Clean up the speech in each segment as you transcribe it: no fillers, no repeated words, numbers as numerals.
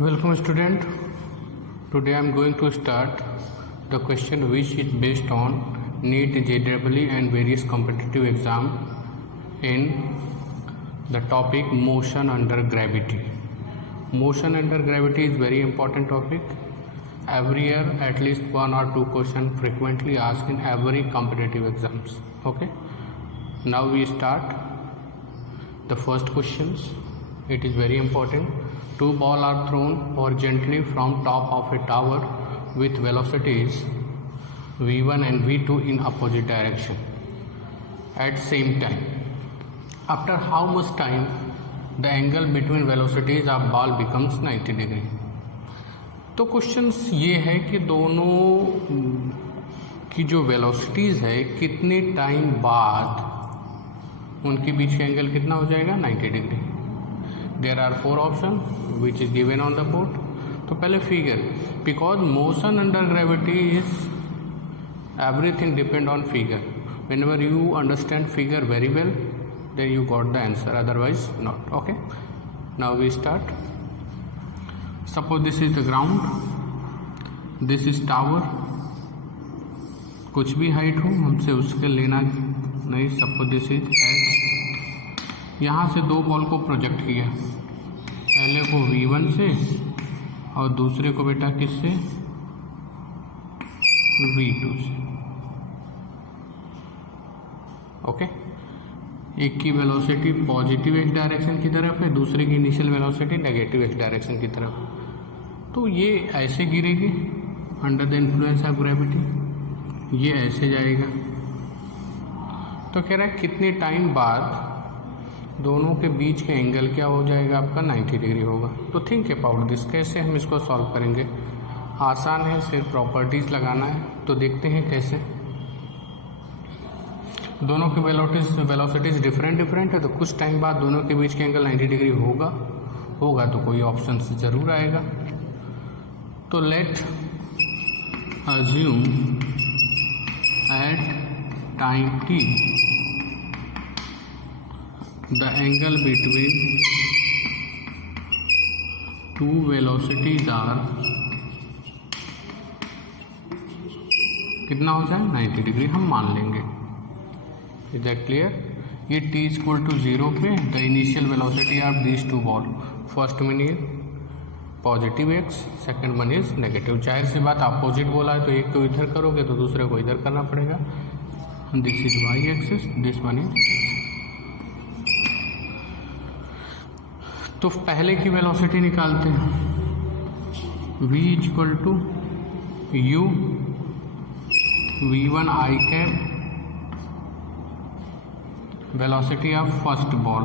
Welcome student. Today I am going to start the question which is based on NEET, JEE and various competitive exam in the topic motion under gravity. Motion under gravity is very important topic. Every year at least one or two questions frequently asked in every competitive exams. Okay. Now we start the first questions. It is very important. Two balls are thrown horizontally from top of a tower with velocities v1 and v2 in opposite direction at same time. After how much time the angle between velocities of ball becomes 90 degree? तो questions ये है कि दोनों की जो velocities है कितने time बाद उनके बीच का एंगल कितना हो जाएगा 90 degree. There are 4 option which is given on the board. तो पहले figure, because motion under gravity is everything depend on figure. Whenever you understand figure very well then you got the answer, otherwise not. Okay, now we start. Suppose this is the ground, this is tower. कुछ भी height हो हमसे उसके लेना नहीं. Suppose this is H. यहाँ से दो बॉल को प्रोजेक्ट किया, पहले को v1 से और दूसरे को बेटा किससे v2 से. ओके, एक की वेलोसिटी पॉजिटिव एक्स डायरेक्शन की तरफ है, दूसरे की initial velocity negative X direction की तरफ. तो ये ऐसे गिरेगी under the influence of gravity, ये ऐसे जाएगा. तो कह रहा है कितने टाइम बाद दोनों के बीच का एंगल क्या हो जाएगा आपका 90 डिग्री होगा. तो थिंक अबाउट दिस. कैसे हम इसको सॉल्व करेंगे? आसान है, सिर्फ प्रॉपर्टीज लगाना है. तो देखते हैं कैसे. दोनों की वेलोसिटीज डिफरेंट है, तो कुछ टाइम बाद दोनों के बीच का एंगल 90 डिग्री होगा तो कोई ऑप्शन से ज़रूर आएगा. तो let assume at time t the angle between two velocities are कितना हो जाए 90 डिग्री हम मान लेंगे. Is that clear? ये t इक्वल टू 0 पे the initial velocity of this two ball, first one is positive x, second one is negative. जाहिर सी बात अपोजिट बोला है तो एक को इधर करोगे तो दूसरे को इधर करना पड़ेगा. This is y axis, this one is. तो पहले की वेलोसिटी निकालते हैं. v equal to u v1 I cap, velocity of first ball.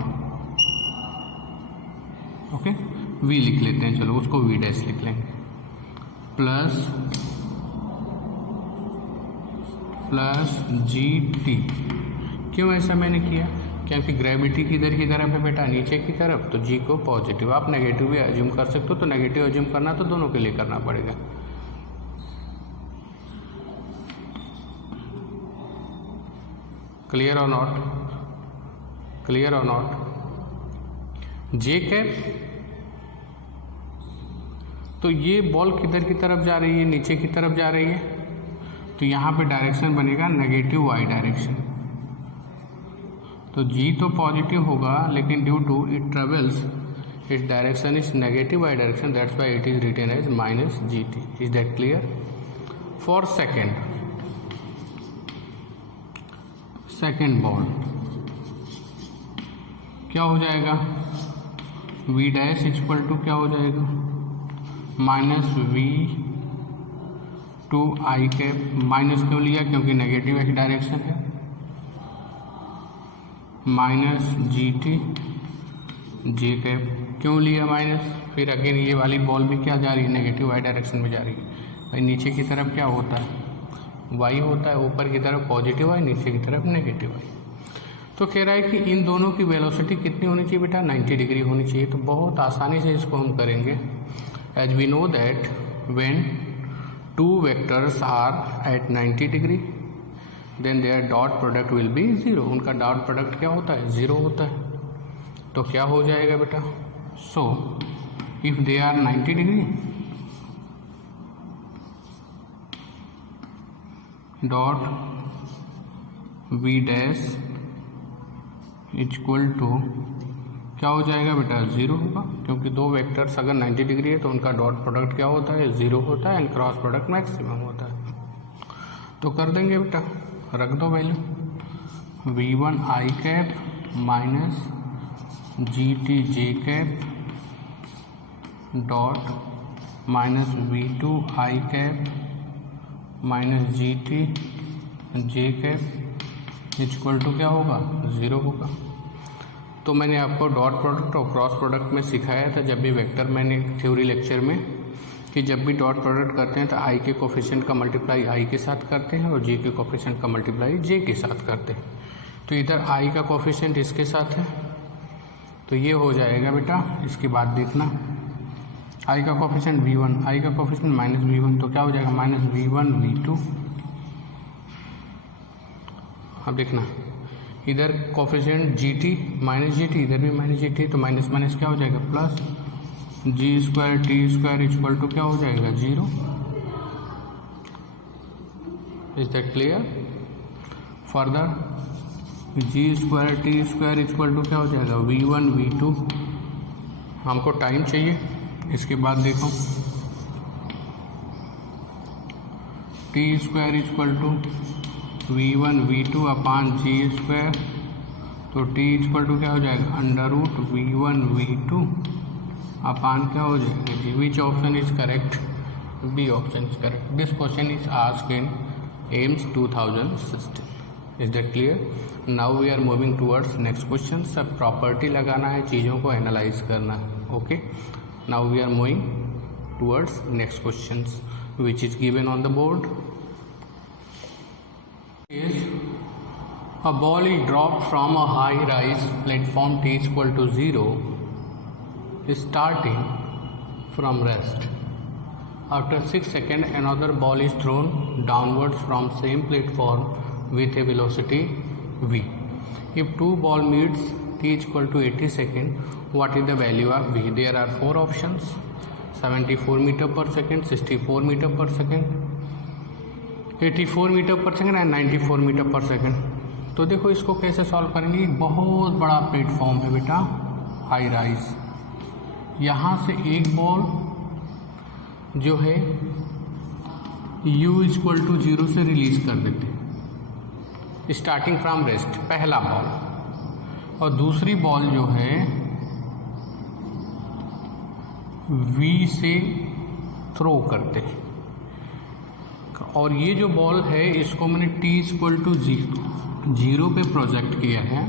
Okay, v लिख लेते हैं, चलो उसको v डैश लिख लेंगे, प्लस gt. क्यों ऐसा मैंने किया? क्योंकि ग्रेविटी किधर की तरफ है बेटा, नीचे की तरफ, तो जी को पॉजिटिव. आप नेगेटिव भी अज्यूम कर सकते हो, तो नेगेटिव अज्यूम करना तो दोनों के लिए करना पड़ेगा. क्लियर और नॉट? क्लियर और नॉट? जे कैप, तो ये बॉल किधर की तरफ जा रही है, नीचे की तरफ जा रही है, तो यहाँ पे डायरेक्शन बनेगा नेगेटिव वाई डायरेक्शन. तो g तो पॉजिटिव होगा, लेकिन due to it travels its direction is negative Y direction, that's why it is written as minus gt. Is that clear? For second ball क्या हो जाएगा? v डैश इक्वल टू क्या हो जाएगा? Minus v two I cap. Minus क्यों लिया? क्योंकि negative X direction है. Minus gt J cap. क्यों लिया माइनस? फिर अगेन ये वाली बॉल भी क्या जा रही है, नेगेटिव वाई डायरेक्शन में जा रही है. भाई नीचे की तरफ क्या होता है, वाई होता है, ऊपर की तरफ पॉजिटिव वाई, नीचे की तरफ नेगेटिव वाई. तो कह रहा है कि इन दोनों की वेलोसिटी कितनी होनी चाहिए बेटा? 90 डिग्री होनी चाहिए. तो बहुत आसानी से इसको हम करेंगे. As we know that when two vectors are at 90 degree then their dot product will be 0. उनका डॉट प्रोडक्ट क्या होता है? 0 होता है. तो क्या हो जाएगा बेटा? So if they are 90 degree, dot v dash equal to क्या हो जाएगा बेटा, 0 होगा, क्योंकि दो वेक्टर्स अगर 90 डिग्री है तो उनका डॉट प्रोडक्ट क्या होता है, 0 होता है, एंड क्रॉस प्रोडक्ट मैक्सिमम होता है। तो कर देंगे बेटा, रख दो value, v1 i cap minus gt j cap dot minus v2 i cap minus gt j cap equal to क्या होगा, 0 होगा। तो मैंने आपको डॉट प्रोडक्ट और क्रॉस प्रोडक्ट में सिखाया था जब भी वेक्टर, मैंने थ्योरी लेक्चर में, कि जब भी डॉट प्रोडक्ट करते हैं तो i के कोफिशिएंट का मल्टीप्लाई i के साथ करते हैं और j के कोफिशिएंट का मल्टीप्लाई j के साथ करते हैं। तो इधर i का कोफिशिएंट इसके साथ है तो ये हो जाएगा बेटा, इसके बाद देखना i का कोफिशिएंट v1, i का कोफिशिएंट माइनस v1, तो क्या हो जाएगा, माइनस v1 v2। अब देखना इधर कोफिशिएंट gt माइनस gt, इधर भी माइनस gt, तो माइनस माइनस क्या हो जाएगा, plus g square t square equal to क्या हो जाएगा, 0। Is that clear? Further g square t square equal to क्या हो जाएगा, v1 v2। हमको टाइम चाहिए, इसके बाद देखो t square equal to v1 v2 upon g square, तो t इक्वल टू क्या हो जाएगा, अंडर रूट v1 v2 अपान क्या हो जाएगा जी। Which option is correct? B option is correct. This question is asked in AIIMS 2016। Is that clear? Now we are moving towards next question. सब property लगाना है, चीज़ों को एनालाइज करना है। Okay, now we are moving towards next question which is given on the board. A ball is dropped from a high-rise platform t equal to 0, starting from rest. After 6 seconds, another ball is thrown downwards from same platform with a velocity v. If two ball meets t equal to 80 seconds, what is the value of v? There are 4 options: 74 meter per second, 64 meter per second, 84 metre पर second and 94 metre पर second. तो देखो इसको कैसे solve करेंगे। एक बहुत बड़ा प्लेटफॉर्म है बेटा, हाई राइज। यहाँ से एक बॉल जो है u इक्वल टू 0 से रिलीज कर देते हैं, स्टार्टिंग फ्रॉम रेस्ट, पहला बॉल। और दूसरी बॉल जो है v से थ्रो करते हैं। और ये जो बॉल है इसको मैंने t इक्वल टू 0 पे प्रोजेक्ट किया है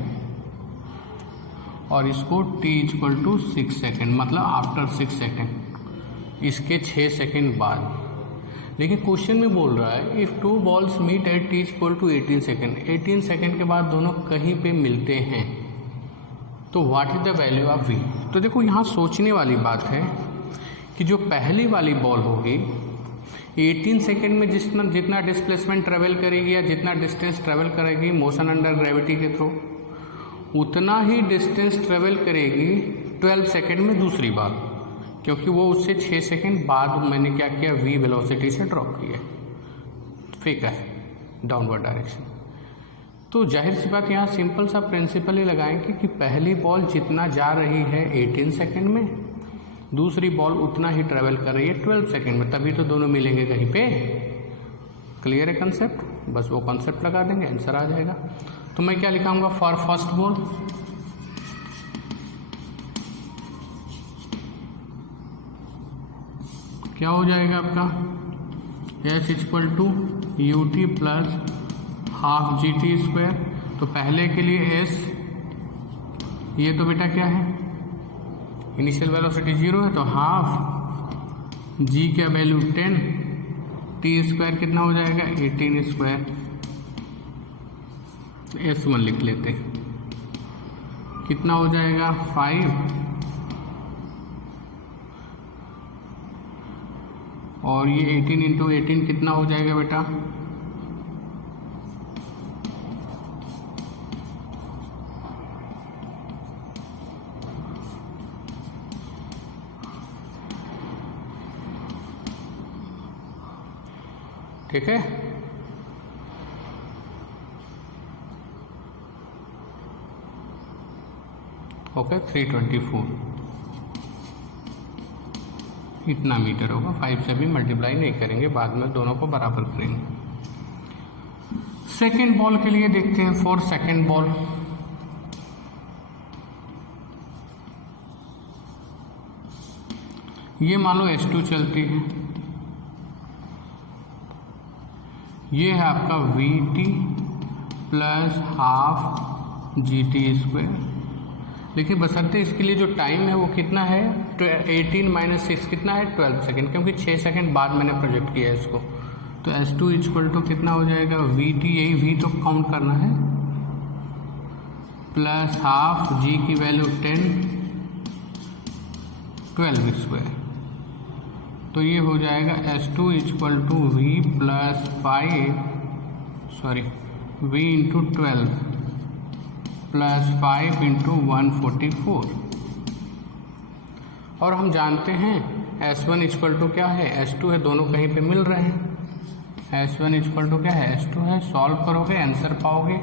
और इसको t इक्वल टू 6 सेकेंड, मतलब आफ्टर 6 सेकेंड, इसके 6 सेकेंड बाद। लेकिन क्वेश्चन में बोल रहा है if two balls meet at t equal to 18 second, 18 second के बाद दोनों कहीं पे मिलते हैं, तो what is the value of v? तो देखो यहाँ सोचने वाली बात है कि जो पहली वाली बॉल होगी 18 सेकेंड में जितना डिस्प्लेसमेंट ट्रेवल करेगी या जितना डिस्टेंस ट्रेवल करेगी मोशन अंडर ग्रेविटी के थ्रू, उतना ही डिस्टेंस ट्रेवल करेगी 12 सेकेंड में दूसरी बार, क्योंकि वो उससे 6 सेकेंड बाद मैंने क्या किया, v वेलोसिटी से ड्रॉप किया, फेंका है डाउनवर्ड डायरेक्शन। तो जाहिर सी बात यहाँ सिंपल सा प्रिंसिपल ही लगाएंगे कि पहली बॉल जितना जा रही है 18 सेकेंड में, दूसरी बॉल उतना ही ट्रेवल कर रही है 12 सेकेंड में, तभी तो दोनों मिलेंगे कहीं पे। क्लियर है कंसेप्ट? बस वो कंसेप्ट लगा देंगे, आंसर आ जाएगा। तो मैं क्या लिखाऊंगा, फॉर फर्स्ट बॉल क्या हो जाएगा आपका, s equal to u t plus half g t square. तो पहले के लिए s, ये तो बेटा क्या है, इनिशियल वेलोसिटी 0 है, तो हाफ g का वैल्यू 10, t स्क्वायर कितना हो जाएगा 18 स्क्वायर, s1 लिख लेते हैं, कितना हो जाएगा 5, और ये 18 इंटू 18 कितना हो जाएगा बेटा, 1 ठीक है। ओके 324 इतना मीटर होगा। 5 से भी मल्टीप्लाई नहीं करेंगे, बाद में दोनों को बराबर करेंगे। सेकेंड बॉल के लिए देखते हैं। फॉर सेकेंड बॉल ये मान लो S2 चलती है, ये है आपका VT प्लस हाफ GT²। लेकिन बशर्ते इसके लिए जो टाइम है वो कितना है, 18 - 6 कितना है, 12 सेकेंड, क्योंकि 6 सेकेंड बाद मैंने प्रोजेक्ट किया है इसको। तो S2 इक्वल टू कितना हो जाएगा, VT, यही V तो काउंट करना है, प्लस हाफ G की वैल्यू 10, 12²। तो ये हो जाएगा S2 equal to V plus 5 into 12 plus 5 into 144। और हम जानते हैं S1 इक्वल टू क्या है, S2 है, दोनों कहीं पे मिल रहे हैं। S1 इक्वल टू क्या है, S2 है। सॉल्व करोगे आंसर पाओगे।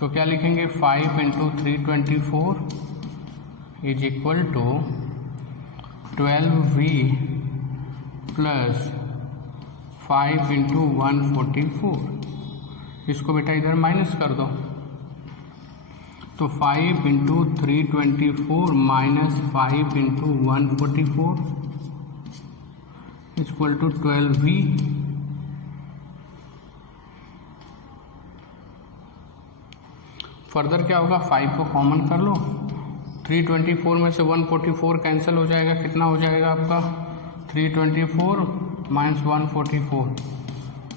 तो क्या लिखेंगे, 5 into 324 is equal to 12V plus 5 into 144। इसको बेटा इधर माइनस कर दो। तो 5 into 324 minus 5 into 144 equal to 12V। Further क्या होगा, 5 को कॉमन कर लो, 324 में से 144 कैंसिल हो जाएगा, कितना हो जाएगा आपका 324 माइनस 144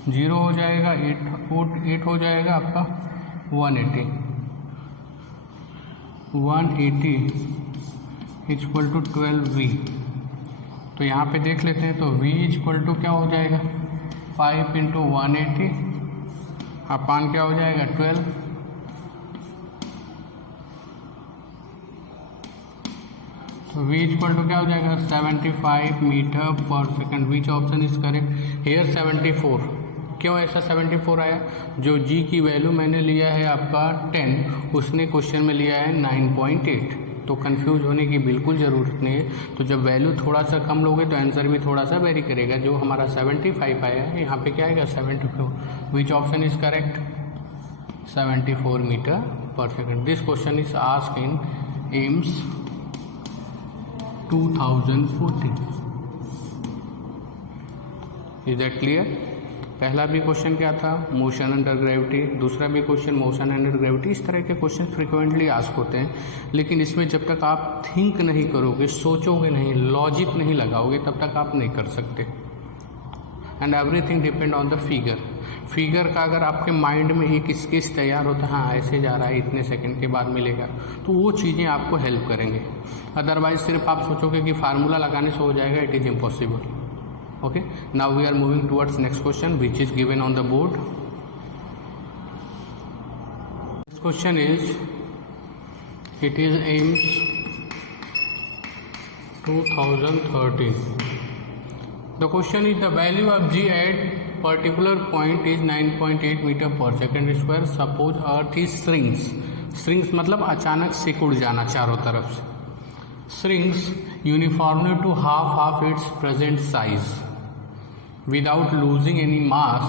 0 हो जाएगा, 8 हो जाएगा आपका 180 इक्वल टू 12V। तो यहाँ पे देख लेते हैं। तो V इक्वल टू क्या हो जाएगा, 5 इंटू 180 अपान क्या हो जाएगा 12। तो V इक्वल टू क्या हो जाएगा 75 मीटर पर second. Which option is correct here 74। क्यों ऐसा 74 आया, जो G की वैल्यू मैंने लिया है आपका 10, उसने क्वेश्चन में लिया है 9.8। तो कंफ्यूज होने की बिल्कुल ज़रूरत नहीं है। तो जब वैल्यू थोड़ा सा कम लोगे तो आंसर भी थोड़ा सा वेरी करेगा। जो हमारा 75 आया है, यहाँ पे क्या आएगा 74। Which option is correct 74 metre पर second. This question is asked in AIIMS 2014। Is that clear. पहला भी क्वेश्चन क्या था, मोशन अंडर ग्रेविटी, दूसरा भी क्वेश्चन मोशन अंडर ग्रेविटी। इस तरह के क्वेश्चन फ्रिक्वेंटली आस्क होते हैं, लेकिन इसमें जब तक आप थिंक नहीं करोगे, सोचोगे नहीं, लॉजिक नहीं लगाओगे, तब तक आप नहीं कर सकते। And everything depend on the figure. Figure का अगर आपके माइंड में एक स्केच तैयार होता है, हाँ ऐसे जा रहा है, इतने सेकंड के बाद मिलेगा, तो वो चीज़ें आपको हेल्प करेंगे। अदरवाइज सिर्फ आप सोचोगे कि फार्मूला लगाने से हो जाएगा, it is impossible. Okay, now we are moving towards next question, which is given on the board. This question is, it is AIMS 2013. The question is, the value of G at particular point is 9.8 meter per second square. Suppose earth is shrinks मतलब अचानक सिकुड़ जाना चारों तरफ से, shrinks uniformly to half its present size without losing any mass.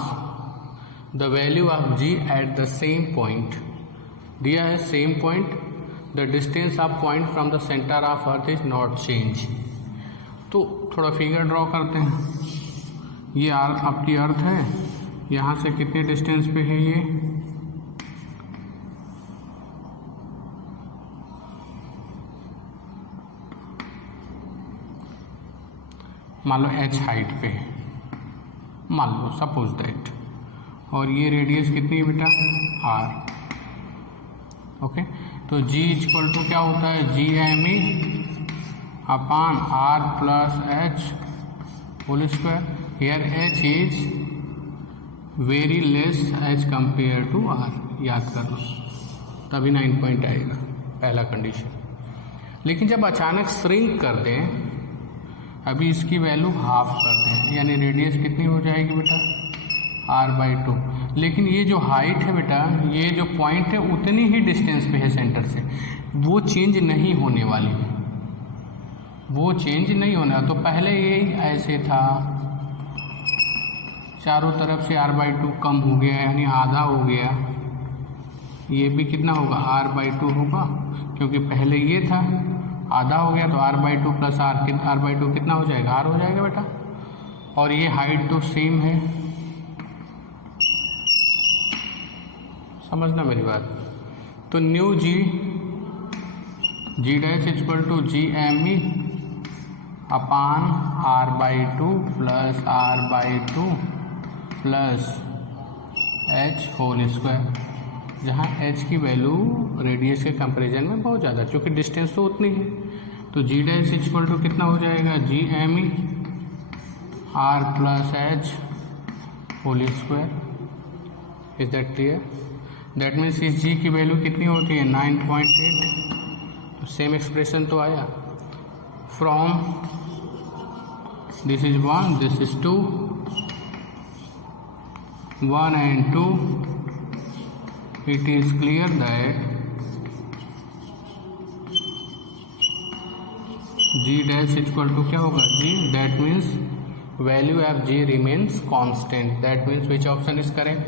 The value of G at the same point, दिया है same point, the distance of point from the center of earth is not change. तो थोड़ा figure draw करते हैं। ये आपकी अर्थ है, यहाँ से कितने डिस्टेंस पे है ये, मान लो h हाइट पे है, मान लो सपोज दैट, और ये रेडियस कितनी है बेटा r। ओके, तो G इक्वल टू क्या होता है, GME upon r plus h whole square. Here h is very less as compare to r, याद कर लो, तभी 9 पॉइंट आएगा, पहला कंडीशन। लेकिन जब अचानक श्रिंक कर दें, अभी इसकी वैल्यू हाफ कर दें, यानी रेडियस कितनी हो जाएगी बेटा r/2। लेकिन ये जो हाइट है बेटा, ये जो पॉइंट है उतनी ही डिस्टेंस पे है सेंटर से, वो चेंज नहीं होने वाली है, वो चेंज नहीं होना। तो पहले ये ऐसे था, चारों तरफ से r/2 कम हो गया, यानी आधा हो गया। ये भी कितना होगा, r/2 होगा, क्योंकि पहले ये था, आधा हो गया, तो r/2 प्लस r/2 कितना हो जाएगा, r हो जाएगा बेटा। और ये हाइट तो सेम है, समझना मेरी बात। तो new g dash equal to GME upon r/2 plus r/2 plus h whole square, जहाँ h की वैल्यू रेडियस के कंपैरिजन में बहुत ज़्यादा, क्योंकि डिस्टेंस तो उतनी है। तो g डैश इक्वल टू कितना हो जाएगा, GME r plus h whole square. Is that clear? That means इस g की वैल्यू कितनी होती है, 9.8। तो सेम एक्सप्रेशन तो आया। From this is 1, this is 2, 1 and 2, it is clear that g dash equal to क्या होगा, g, that means value of g remains constant, that means which option is correct,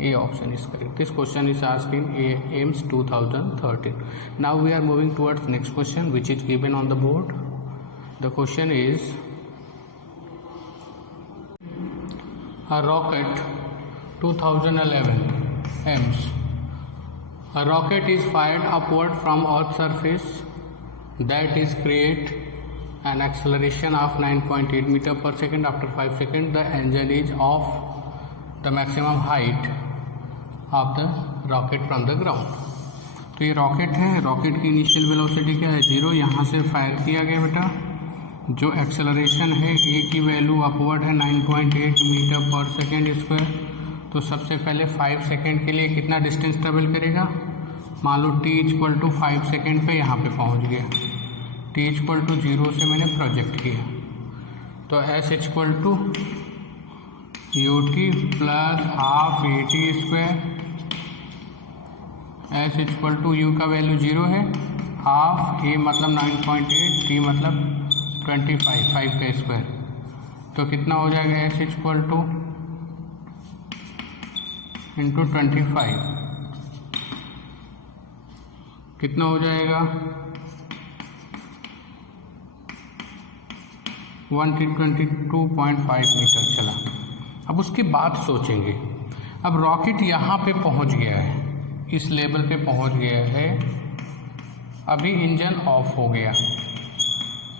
A option is correct. This question is asked in AIMS 2013. Now we are moving towards next question, which is given on the board. The question is, a rocket 2011 AIMS. A rocket is fired upward from Earth's surface, that is create an acceleration of 9.8 meter per second. After 5 seconds, the engine is off the maximum height of the rocket from the ground. तो ये rocket है, rocket की initial velocity क्या है, 0। यहाँ से fire किया गया बेटा, जो एक्सेलरेशन है a की वैल्यू अपवर्ड है 9.8 मीटर पर सेकेंड स्क्वायर। तो सबसे पहले 5 सेकेंड के लिए कितना डिस्टेंस ट्रेवल करेगा, मान लो t इक्वल टू 5 सेकेंड पे यहाँ पे पहुँच गया, t इक्वल टू 0 से मैंने प्रोजेक्ट किया, तो s equal to ut plus half at square. s equal to u का वैल्यू 0 है, हाफ a मतलब 9.8, t मतलब 25, 5 का स्क्वायर। तो कितना हो जाएगा, s इक्वल टू इंटू 25 कितना हो जाएगा, 122.5 मीटर चला। अब उसके बाद सोचेंगे, अब रॉकेट यहाँ पे पहुँच गया है, इस लेवल पे पहुँच गया है, अभी इंजन ऑफ हो गया,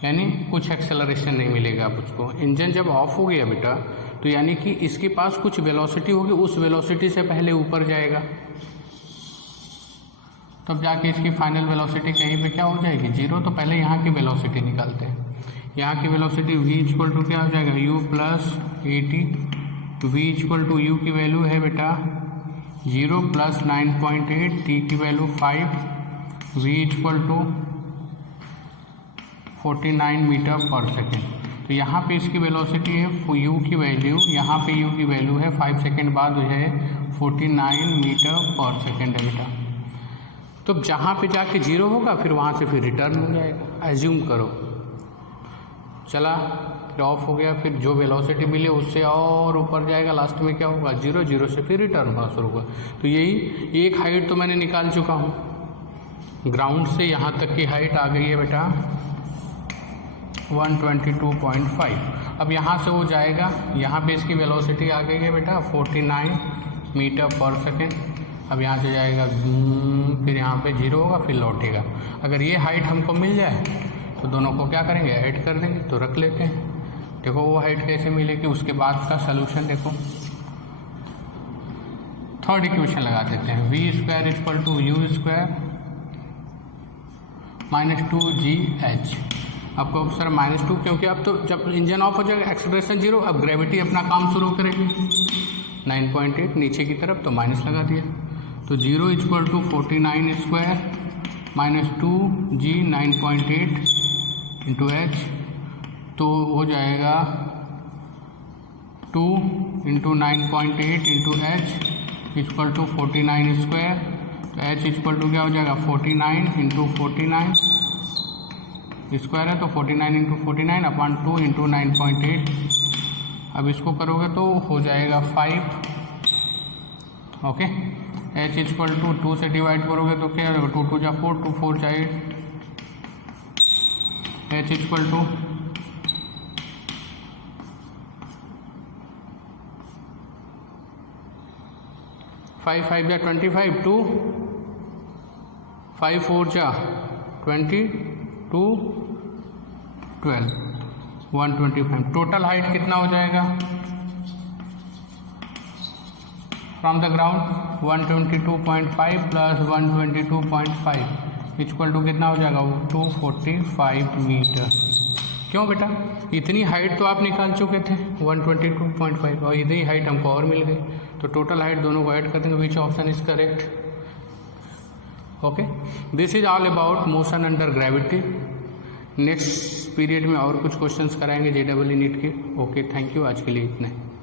यानी कुछ एक्सेलरेशन नहीं मिलेगा अब उसको। इंजन जब ऑफ हो गया बेटा, तो यानी कि इसके पास कुछ वेलोसिटी होगी, उस वेलोसिटी से पहले ऊपर जाएगा, तब जाके इसकी फाइनल वेलोसिटी कहीं पे क्या हो जाएगी, 0। तो पहले यहाँ की वेलोसिटी निकालते हैं। यहाँ की वेलोसिटी v इक्वल टू क्या हो जाएगा, u plus at। v equal to u की वैल्यू है बेटा 0 प्लस 9.8, t की value 5, v equal to 49 metre पर सेकेंड। तो यहाँ पे इसकी वेलोसिटी है u की वैल्यू, यहाँ पे u की वैल्यू है 5 सेकेंड बाद जो है 49 मीटर पर सेकेंड है बेटा। तो जहाँ पे जाके 0 होगा, फिर वहाँ से फिर रिटर्न हो जाएगा, एज्यूम करो। चला, फिर ऑफ हो गया, फिर जो वेलोसिटी मिली उससे और ऊपर जाएगा, लास्ट में क्या होगा, 0, 0 से फिर रिटर्न होगा शुरू होगा। तो यही एक हाइट तो मैंने निकाल चुका हूँ, ग्राउंड से यहाँ तक की हाइट आ गई है बेटा 122.5। अब यहाँ से वो जाएगा, यहाँ पे इसकी वेलोसिटी आ गई है बेटा 49 मीटर पर सेकेंड। अब यहाँ से जाएगा, फिर यहाँ पे 0 होगा, फिर लौटेगा। अगर ये हाइट हमको मिल जाए तो दोनों को क्या करेंगे, ऐड कर देंगे। तो रख लेते हैं, देखो वो हाइट कैसे मिलेगी, उसके बाद का सलूशन देखो। थर्ड इक्वेशन लगा देते हैं, v square equal to u square minus 2gh। आपको सर -2 क्योंकि अब तो जब इंजन ऑफ हो जाएगा, एक्सेलरेशन 0, अब ग्रेविटी अपना काम शुरू करेगी 9.8 नीचे की तरफ, तो माइनस लगा दिया। तो 0 equal to 49 square minus 2g 9.8 into h, तो हो जाएगा 2 into 9.8 into h equal to 49 square. तो एच इक्वल टू क्या हो जाएगा 49 इंटू 49 स्क्वायर है, तो 49 इंटू 49 अपॉन 2 इंटू 9.8। अब इसको करोगे तो हो जाएगा 5। ओके, एच इक्वल टू 2 से डिवाइड करोगे तो क्या होगा 2 2 जा 4, 2 4 जा 8। एच इक्वल टू 5 5 जा 25, 2 5 4 जा 20, 2 12, 125। टोटल हाइट कितना हो जाएगा from the ground 122.5 plus 122.5 equal to कितना हो जाएगा 245 मीटर। क्यों बेटा, इतनी हाइट तो आप निकाल चुके थे 122.5 और इतनी हाइट हमको और मिल गई, तो टोटल हाइट दोनों को ऐड कर देंगे। विच option is correct? Okay, this is all about motion under gravity. Next period में और कुछ क्वेश्चंस कराएंगे JEE नीट के। ओके, थैंक यू, आज के लिए इतने।